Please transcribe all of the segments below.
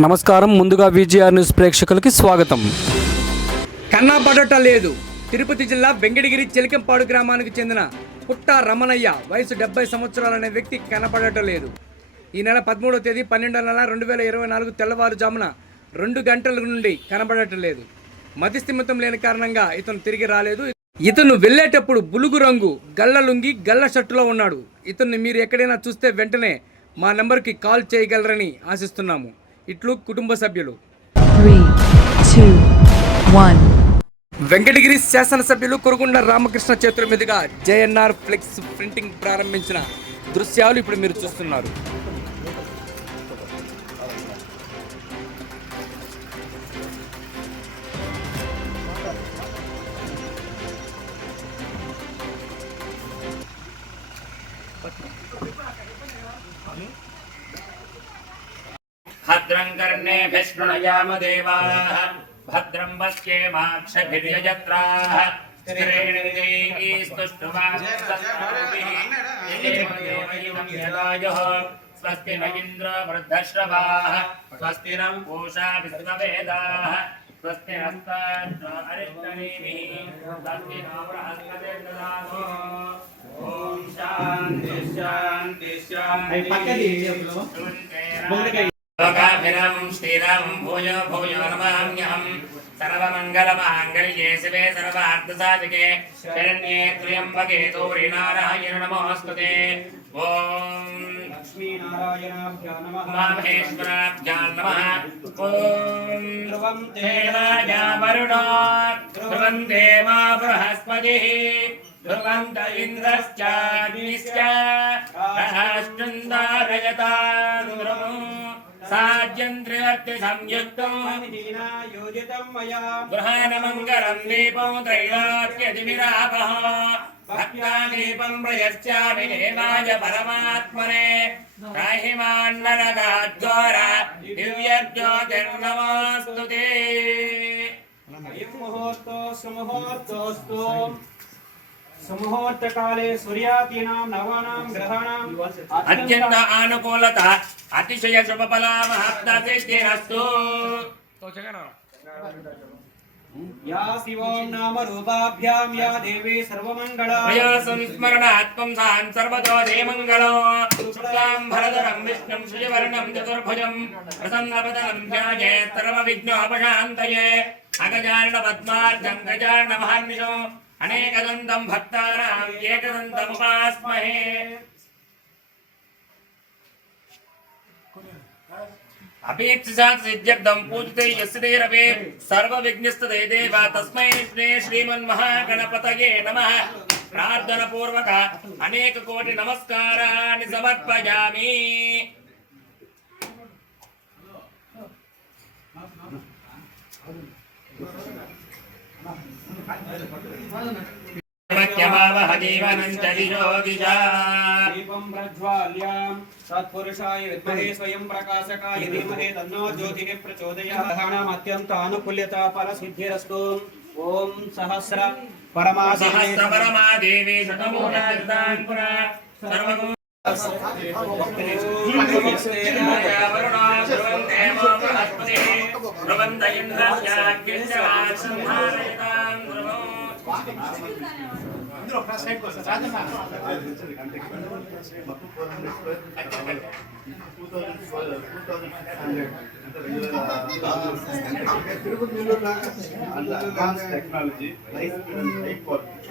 నమస్కారం. ముందుగా VGR news ప్రేక్షకులకి స్వాగతం. కన్నబడట లేదు. తిరుపతి జిల్లా వెంకటగిరి చిలకంపాడు గ్రామానికి చెందిన పుట్ట రమణయ్య వయసు 70 సంవత్సరాలనే వ్యక్తి కనపడటం లేదు. ఈ నెల 13వ తేదీ 12వ నెల 2024 తెల్లవారుజామున 2 గంటల నుండి కనబడటం లేదు. మతిస్థిమితం లేని కారణంగా ఇతను తిరిగి రాలేదు. ఇతను వెళ్ళేటప్పుడు బులుగు రంగు గళ్ళ లుంగి గళ్ళ షర్టులో ఉన్నాడు. ఇతన్ని మీరు ఎక్కడైనా చూస్తే వెంటనే మా నెంబర్కి కాల్ చేయగలరని ఆశిస్తున్నాము. ఇట్లు కుటుంబ సభ్యులు. 3, 2, 1. వెంకటగిరి శాసనసభ్యులు కురుగుండ రామకృష్ణ చేతుల మీదుగా జేఎన్ఆర్ ఫ్లెక్స్ ప్రింటింగ్ ప్రారంభించిన దృశ్యాలు ఇప్పుడు మీరు చూస్తున్నారు. భద్రం కర్ణేభిः శృణుయామ దేవాः భద్రం పశ్యేమాక్షభిర్యజత్రాः స్థిరైర్దేవైస్తुष्टुवांसस्तेभिः स्वस्ति न इन्द्रो वृद्धश्रवाः स्वस्ति नः पूषा विश्ववेदाः स्वस्ति हस्ताद्रो अरिष्टनेमिः स्वस्ति नो बृहस्पतिर्दधातु ॐ शान्ति शान्ति शान्ति लोकाभिरं श्रीराम भूयो भूयो नमाम्यहम् सर्वमङ्गलमाङ्गल्ये शिवे सर्वार्थसाधिके शरण्ये त्र्यम्बके गौरी नारायण नमोऽस्तुते ॐ लक्ष्मीनारायणाभ्यां नमः महेश्वराभ्यां नमः ॐ ध्रुवं देवाय वरुणो ध्रुवं देवा बृहस्पतिः ध्रुवं द इन्द्रश्चाग्निश्च रहस्युन्दारयतां ध्रुवम् साज्यन्त्रिवर्ति संयुक्तं गृहाणमङ्गलं दीपं त्रैलोक्यदिविरापः भक्तादीपं प्रयच्छामि देवाय परमात्मने त्राहिमान्नरकाद्वारा दिव्यज्योतिर्नमोऽस्तु ते। सुमुहूर्तकाले सूर्यादीनां नवानां ग्रहाणां अत्यंत अनुकूलता अतिशय शुभफलामहप्तसिद्धिरस्तु। या शिवों नाम रूपाभ्यां या देवी सर्वमंगला प्रिय संस्मरणात्मं सान् सर्वतो देमंगलो शुक्लां भरधरं विष्णुं श्रीवर्णं चतुर्भुजं प्रसन्नवदनं ध्यायेत् सर्वविघ्नोपशान्तये अगजानन पद्मार्कं गजानन महानिशो अनेकदन्तं भक्तानां एकदन्तमुपास्महे। अपेक्षितात् सिद्ध्यर्थं पूजिते यस्य देरवे सर्वविघ्नस्तते देव तस्मै श्रीमन्महागणपतये नमः। प्रार्थनापूर्वक अनेक कोटि नमस्काराणि समर्पयामि। दीपं प्रज्वाल्यां तत्पुरुषाय विद्महे स्वयं प्रकाशकाय धीमहि तन्नो ज्योतिः प्रचोदयात्। ग्रहाणाम् अत्यन्त अनुकूल्यता फलसिद्धिरस्तु। ॐ सहस्र परमादेवी शतमूलार्धान् पुरा सर्वगुण technology, high quality.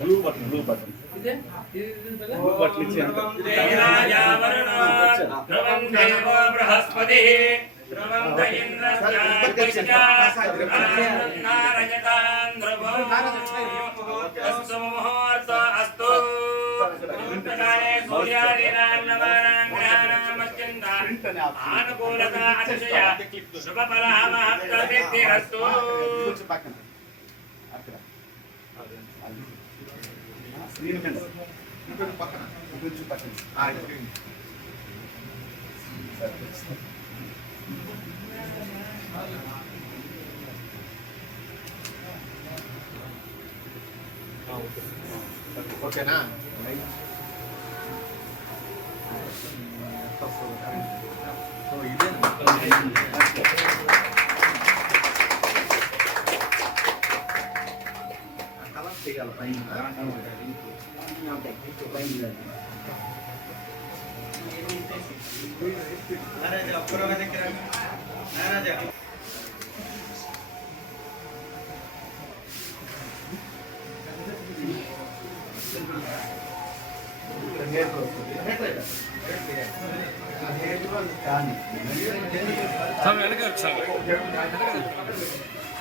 Blue button. Blue button ध्रुवं द इन्द्रस्याग्निश्च अस्तु सूर्यादीनां नवानां ग्रहाणाम् अत्यन्त अनुकूलता अतिशय शुभफलमहप्तसिद्धिरस्तु। స్క్రీన్ మీద ఇంకొంచెం పక్కన ఇంకొంచెం పక్కన ఓకేనా సో ఇదే కలర్ చేయాలి పైన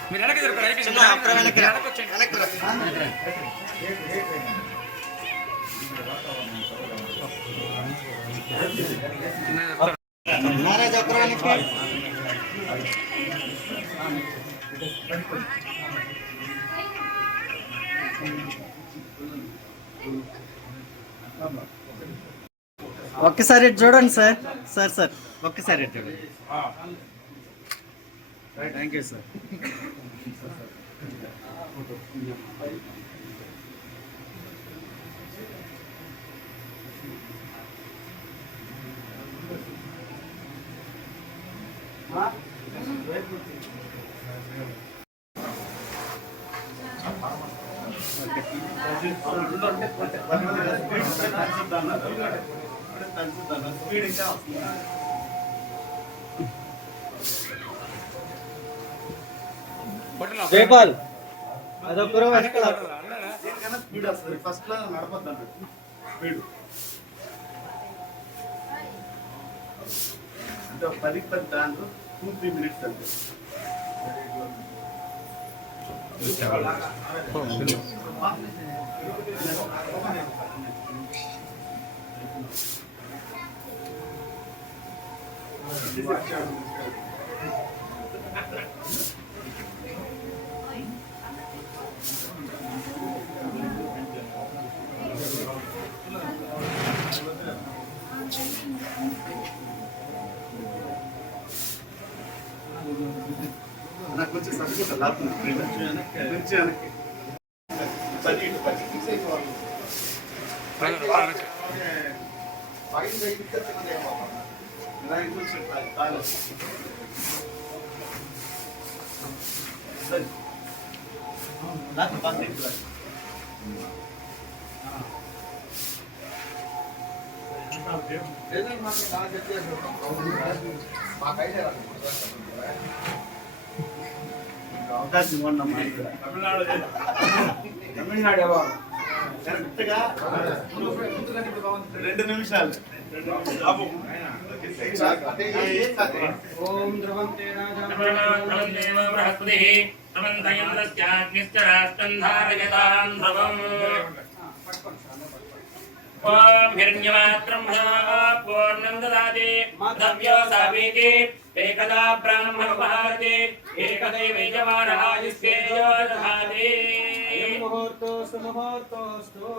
మీరు వెనక జరుపుకోండి. ఒక్కసారి ఇటు చూడండి సార్. సార్ ఒక్కసారి ఇటు చూడండి. Thank you sir. జైపాల్ అదొక స్పీడ్ వస్తుంది ఫస్ట్ లో నడపద్దు స్పీడ్ అంటే 10 దాంట్లో 2-3 మినిట్స్ అంతే నాకు కొంచెం సరిపోతా లాపుతుంది కొంచెం వెనక్కి పది ఫిక్స్ అయిపోవాలి నాకు బాగా అవకాశం ఇవ్వండి తమిళనాడు కరెక్ట్గా 2 నిమిషాలు ఓం ద్రవంతే దేవ బృహస్పతిః సమంతయందస్యాగ్నిశ్చ రాష్ట్రం ధారయతాం ధ్రువం ఓం హిరణ్యమాత్రం పూర్ణం దదాతి మధవ్యో సావీతి ఏకదా బ్రాహ్మణోపహారతి ఏకదైవైజమానహాయుస్తేజో దధాతి ముహూర్తోస్తు ముహూర్తోస్తు